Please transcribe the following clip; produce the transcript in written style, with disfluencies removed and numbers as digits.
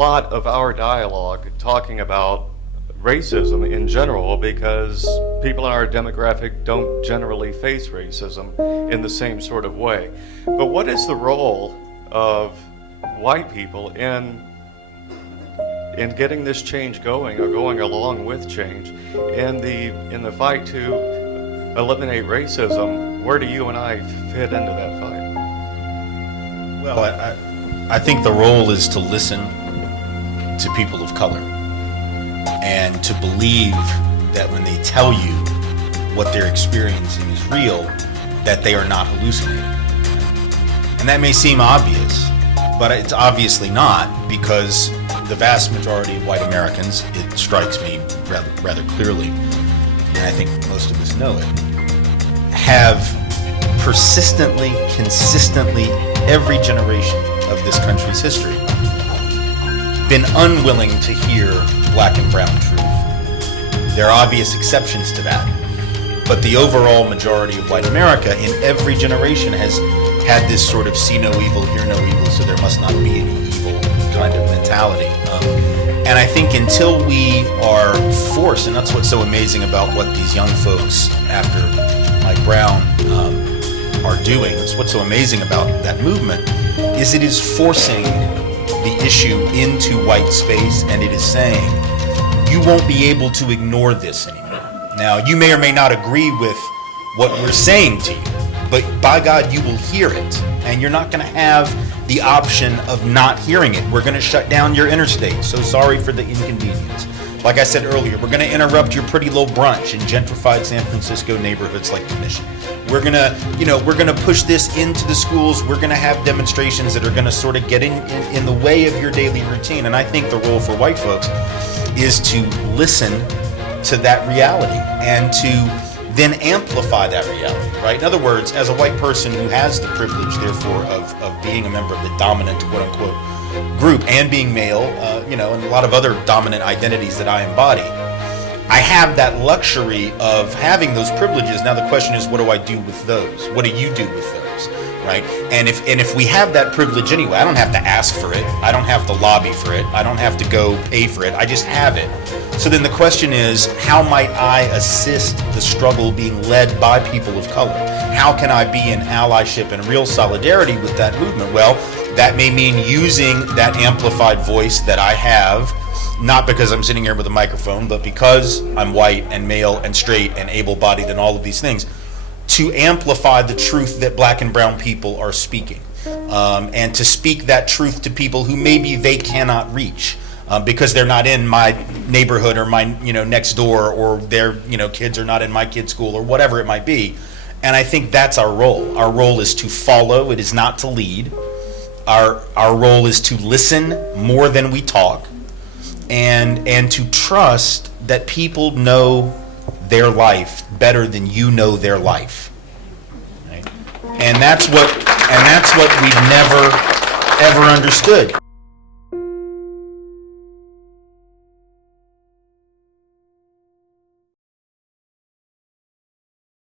lot of our dialogue talking about racism in general because people in our demographic don't generally face racism in the same sort of way. But what is the role of white people in getting this change going, or going along with change, in the fight to eliminate racism? Where do you and I fit into that fight? Well, I think the role is to listen to people of color and to believe that when they tell you what they're experiencing is real, that they are not hallucinating. And that may seem obvious, but it's obviously not, because the vast majority of white Americans, it strikes me rather clearly, and I think most of us know it, have persistently, consistently, every generation of this country's history been unwilling to hear black and brown truth. There are obvious exceptions to that, but the overall majority of white America in every generation has had this sort of see no evil, hear no evil, so there must not be any evil kind of mentality. And I think until we are forced, and that's what's so amazing about what these young folks after Mike Brown are doing, it's what's so amazing about that movement, is it is forcing the issue into white space, and it is saying, you won't be able to ignore this anymore. Now, you may or may not agree with what we're saying to you, but by God, you will hear it, and you're not going to have the option of not hearing it. We're going to shut down your interstate. So sorry for the inconvenience. Like I said earlier, we're going to interrupt your pretty little brunch in gentrified San Francisco neighborhoods like the Mission. We're going to push this into the schools. We're going to have demonstrations that are going to sort of get in the way of your daily routine. And I think the role for white folks is to listen to that reality and to then amplify that reality, right? In other words, as a white person who has the privilege, therefore, of being a member of the dominant, quote unquote, group, and being male, and a lot of other dominant identities that I embody, I have that luxury of having those privileges. Now the question is, what do I do with those? What do you do with those, right? And if we have that privilege anyway, I don't have to ask for it. I don't have to lobby for it. I don't have to go pay for it. I just have it. So then the question is, how might I assist the struggle being led by people of color? How can I be in allyship and real solidarity with that movement? Well, that may mean using that amplified voice that I have, not because I'm sitting here with a microphone, but because I'm white and male and straight and able-bodied and all of these things, to amplify the truth that black and brown people are speaking, and to speak that truth to people who maybe they cannot reach. Because they're not in my neighborhood or my next door, or their kids are not in my kid's school, or whatever it might be. And I think that's our role. Our role is to follow. It is not to lead. Our role is to listen more than we talk, and to trust that people know their life better than you know their life. Right? And that's what we've never ever understood.